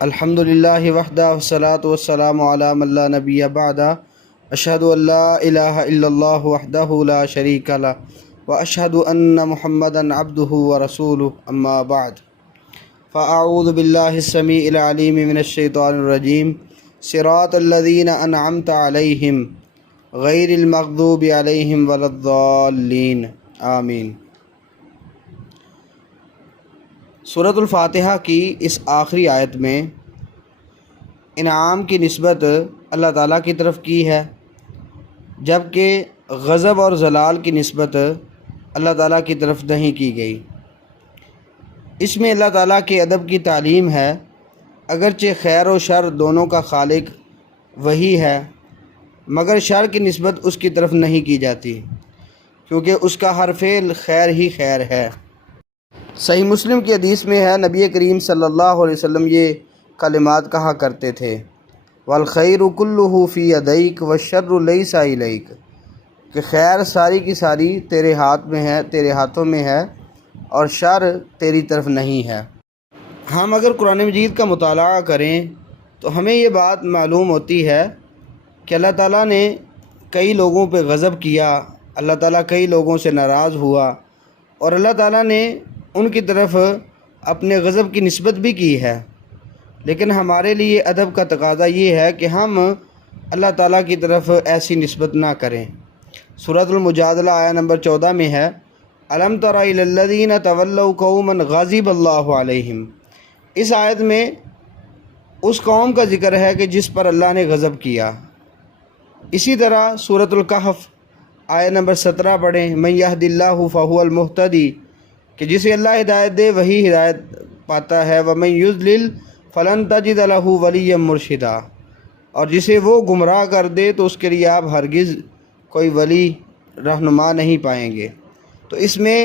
الحمدللہ وحدہ والصلاۃ والسلام علی من لا نبی بعدہ اشہد ان لا الہ الا اللہ وحدہ لا شریک لہ واشہد ان محمدا عبدہ ورسولہ اما بعد فاعوذ باللہ السمیع العلیم من الشیطان الرجیم صراط الذین انعمت علیہم غیر المغضوب علیہم ولا الضالین آمین۔ سورۃ الفاتحہ کی اس آخری آیت میں انعام کی نسبت اللہ تعالیٰ کی طرف کی ہے، جبکہ غضب اور زلال کی نسبت اللہ تعالیٰ کی طرف نہیں کی گئی۔ اس میں اللہ تعالیٰ کے ادب کی تعلیم ہے، اگرچہ خیر و شر دونوں کا خالق وہی ہے، مگر شر کی نسبت اس کی طرف نہیں کی جاتی، کیونکہ اس کا ہر فعل خیر ہی خیر ہے۔ صحیح مسلم کی حدیث میں ہے، نبی کریم صلی اللہ علیہ وسلم یہ کلمات کہا کرتے تھے، والخیر کلہ فی یدیک والشر لیس الیک، کہ خیر ساری کی ساری تیرے ہاتھ میں ہے، تیرے ہاتھوں میں ہے، اور شر تیری طرف نہیں ہے۔ ہم اگر قرآن مجید کا مطالعہ کریں تو ہمیں یہ بات معلوم ہوتی ہے کہ اللہ تعالیٰ نے کئی لوگوں پہ غضب کیا، اللہ تعالیٰ کئی لوگوں سے ناراض ہوا، اور اللہ تعالیٰ نے ان کی طرف اپنے غضب کی نسبت بھی کی ہے، لیکن ہمارے لیے ادب کا تقاضا یہ ہے کہ ہم اللہ تعالیٰ کی طرف ایسی نسبت نہ کریں۔ سورۃ المجادلہ آیہ نمبر 14 میں ہے، الم تر الی الذین تولوا قوما غضب اللہ علیہم۔ اس آیت میں اس قوم کا ذکر ہے کہ جس پر اللہ نے غضب کیا۔ اسی طرح سورۃ الکہف آیہ نمبر 17 پڑھیں، من یہد اللہ فہو المہتدی، کہ جسے اللہ ہدایت دے وہی ہدایت پاتا ہے، ومن یضلل فلن تجد لہ ولیا مرشدا، اور جسے وہ گمراہ کر دے تو اس کے لیے آپ ہرگز کوئی ولی رہنما نہیں پائیں گے۔ تو اس میں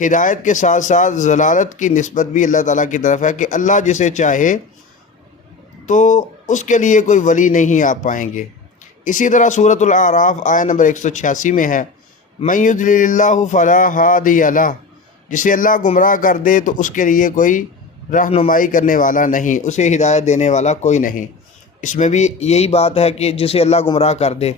ہدایت کے ساتھ ساتھ ضلالت کی نسبت بھی اللہ تعالیٰ کی طرف ہے کہ اللہ جسے چاہے تو اس کے لیے کوئی ولی نہیں آپ پائیں گے۔ اسی طرح سورۃ الاعراف آیہ نمبر 186 میں ہے، من یضلل اللہ فلا ہادی لہ، جسے اللہ گمراہ کر دے تو اس کے لیے کوئی رہنمائی کرنے والا نہیں، اسے ہدایت دینے والا کوئی نہیں۔ اس میں بھی یہی بات ہے کہ جسے اللہ گمراہ کر دے،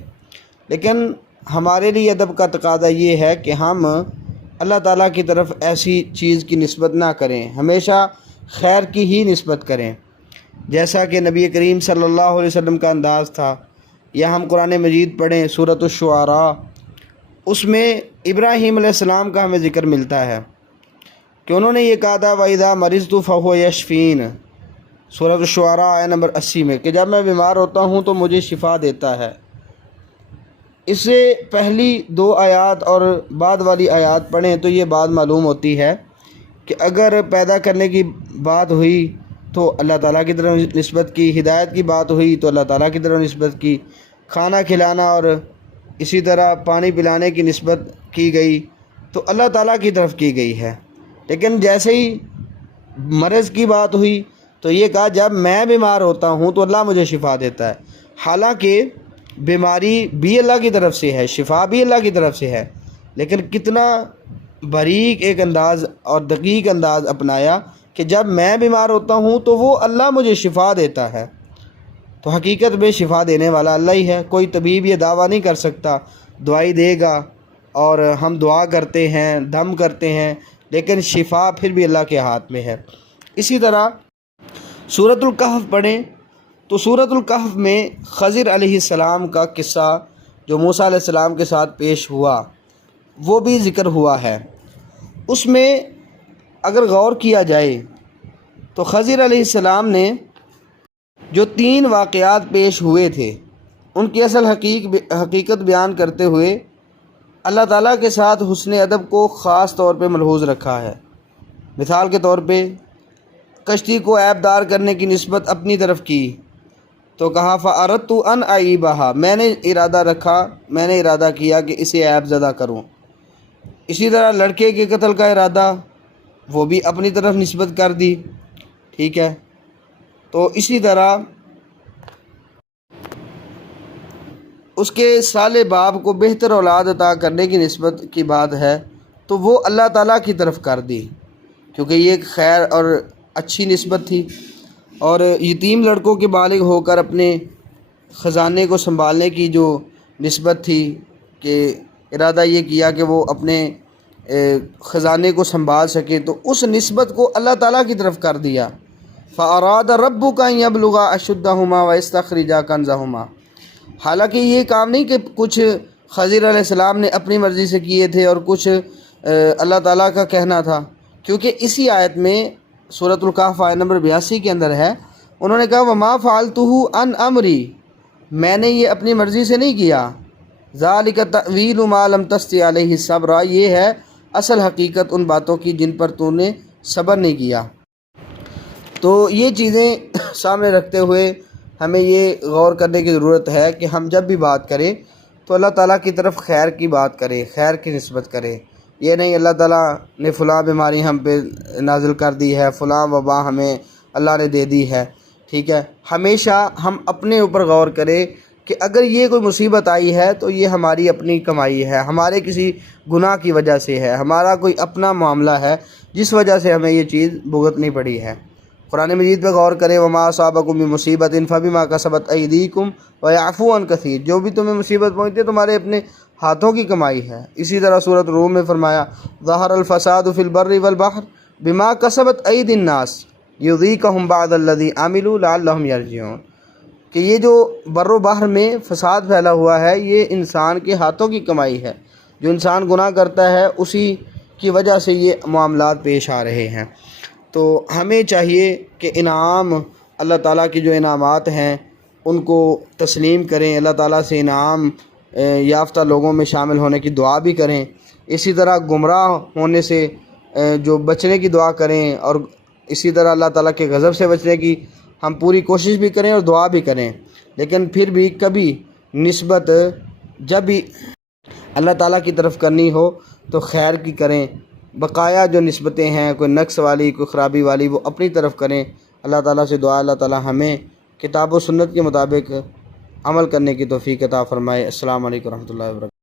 لیکن ہمارے لیے ادب کا تقاضا یہ ہے کہ ہم اللہ تعالیٰ کی طرف ایسی چیز کی نسبت نہ کریں، ہمیشہ خیر کی ہی نسبت کریں، جیسا کہ نبی کریم صلی اللہ علیہ وسلم کا انداز تھا۔ یا ہم قرآن مجید پڑھیں سورۃ الشعراء، اس میں ابراہیم علیہ السلام کا ہمیں ذکر ملتا ہے کہ انہوں نے یہ کہا تھا، وَإِذَا مَرِضْتُ فَهُوَ يَشْفِينِ، سورۃ الشعراء آیہ نمبر 80 میں، کہ جب میں بیمار ہوتا ہوں تو مجھے شفا دیتا ہے۔ اس سے پہلی 2 آیات اور بعد والی آیات پڑھیں تو یہ بات معلوم ہوتی ہے کہ اگر پیدا کرنے کی بات ہوئی تو اللہ تعالیٰ کی طرف نسبت کی، ہدایت کی بات ہوئی تو اللہ تعالیٰ کی طرف نسبت کی، کھانا کھلانا اور اسی طرح پانی پلانے کی نسبت کی گئی تو اللہ تعالیٰ کی طرف کی گئی ہے۔ لیکن جیسے ہی مرض کی بات ہوئی تو یہ کہا جب میں بیمار ہوتا ہوں تو اللہ مجھے شفا دیتا ہے، حالانکہ بیماری بھی اللہ کی طرف سے ہے، شفا بھی اللہ کی طرف سے ہے، لیکن کتنا باریک ایک انداز اور دقیق انداز اپنایا کہ جب میں بیمار ہوتا ہوں تو وہ اللہ مجھے شفا دیتا ہے۔ تو حقیقت میں شفا دینے والا اللہ ہی ہے، کوئی طبیب یہ دعویٰ نہیں کر سکتا دوائی دے گا، اور ہم دعا کرتے ہیں، دم کرتے ہیں، لیکن شفا پھر بھی اللہ کے ہاتھ میں ہے۔ اسی طرح سورۃ الکہف پڑھیں تو سورۃ الکہف میں خضر علیہ السلام کا قصہ جو موسیٰ علیہ السلام کے ساتھ پیش ہوا وہ بھی ذکر ہوا ہے۔ اس میں اگر غور کیا جائے تو خضر علیہ السلام نے جو 3 واقعات پیش ہوئے تھے ان کی اصل حقیقت بیان کرتے ہوئے اللہ تعالیٰ کے ساتھ حسن ادب کو خاص طور پہ ملحوظ رکھا ہے۔ مثال کے طور پہ کشتی کو عیب دار کرنے کی نسبت اپنی طرف کی تو کہا فَأَرَدْتُ أَنْ أَعِيبَهَا، میں نے ارادہ کیا کہ اسے عیب زدہ کروں۔ اسی طرح لڑکے کے قتل کا ارادہ وہ بھی اپنی طرف نسبت کر دی، ٹھیک ہے۔ تو اسی طرح اس کے صالح باپ کو بہتر اولاد عطا کرنے کی نسبت کی بات ہے تو وہ اللہ تعالیٰ کی طرف کر دی، کیونکہ یہ ایک خیر اور اچھی نسبت تھی۔ اور یتیم لڑکوں کے بالغ ہو کر اپنے خزانے کو سنبھالنے کی جو نسبت تھی کہ ارادہ یہ کیا کہ وہ اپنے خزانے کو سنبھال سکے، تو اس نسبت کو اللہ تعالیٰ کی طرف کر دیا۔ فَأَرَادَ رَبُّكَ أَن يَبْلُغَا أَشُدَّهُمَا وَيَسْتَخْرِجَا كَنزَهُمَا، حالانکہ یہ کام نہیں کہ کچھ خضر علیہ السلام نے اپنی مرضی سے کیے تھے اور کچھ اللہ تعالیٰ کا کہنا تھا، کیونکہ اسی آیت میں سورۃ الکہف آیت نمبر 82 کے اندر ہے، انہوں نے کہا وَمَا فَعَلْتُهُ عَنْ أَمْرِي، میں نے یہ اپنی مرضی سے نہیں کیا، ذَلِكَ تَأْوِيلُ مَا لَمْ تَسْطِع عَلَيْهِ صَبْرًا، یہ ہے اصل حقیقت ان باتوں کی جن پر تو نے صبر نہیں کیا۔ تو یہ چیزیں سامنے رکھتے ہوئے ہمیں یہ غور کرنے کی ضرورت ہے کہ ہم جب بھی بات کریں تو اللہ تعالیٰ کی طرف خیر کی بات کریں، خیر کی نسبت کریں۔ یہ نہیں اللہ تعالیٰ نے فلاں بیماری ہم پہ نازل کر دی ہے، فلاں وبا ہمیں اللہ نے دے دی ہے، ٹھیک ہے۔ ہمیشہ ہم اپنے اوپر غور کریں کہ اگر یہ کوئی مصیبت آئی ہے تو یہ ہماری اپنی کمائی ہے، ہمارے کسی گناہ کی وجہ سے ہے، ہمارا کوئی اپنا معاملہ ہے جس وجہ سے ہمیں یہ چیز بھگتنی پڑی ہے۔ قرآن مجید پہ غور کریں، وما اصابکم من مصیبت فبما کسبت ایدیکم ویعفو عن کثیر، جو بھی تمہیں مصیبت پہنچتی ہے تمہارے اپنے ہاتھوں کی کمائی ہے۔ اسی طرح سورۃ روم میں فرمایا ظہر الفساد فی البر والبحر بما کسبت ایدی الناس یذیقہم بعض الذی عملوا لعلہم یرجعون، کہ یہ جو بر و بحر میں فساد پھیلا ہوا ہے یہ انسان کے ہاتھوں کی کمائی ہے، جو انسان گناہ کرتا ہے اسی کی وجہ سے یہ معاملات پیش آ رہے ہیں۔ تو ہمیں چاہیے کہ انعام اللہ تعالیٰ کی جو انعامات ہیں ان کو تسلیم کریں، اللہ تعالیٰ سے انعام یافتہ لوگوں میں شامل ہونے کی دعا بھی کریں، اسی طرح گمراہ ہونے سے جو بچنے کی دعا کریں، اور اسی طرح اللہ تعالیٰ کے غضب سے بچنے کی ہم پوری کوشش بھی کریں اور دعا بھی کریں۔ لیکن پھر بھی کبھی نسبت جب بھی اللہ تعالیٰ کی طرف کرنی ہو تو خیر کی کریں، بقایا جو نسبتیں ہیں کوئی نقص والی کوئی خرابی والی وہ اپنی طرف کریں۔ اللہ تعالیٰ سے دعا اللہ تعالیٰ ہمیں کتاب و سنت کے مطابق عمل کرنے کی توفیق عطا فرمائے۔ السلام علیکم ورحمۃ اللہ وبرکاتہ۔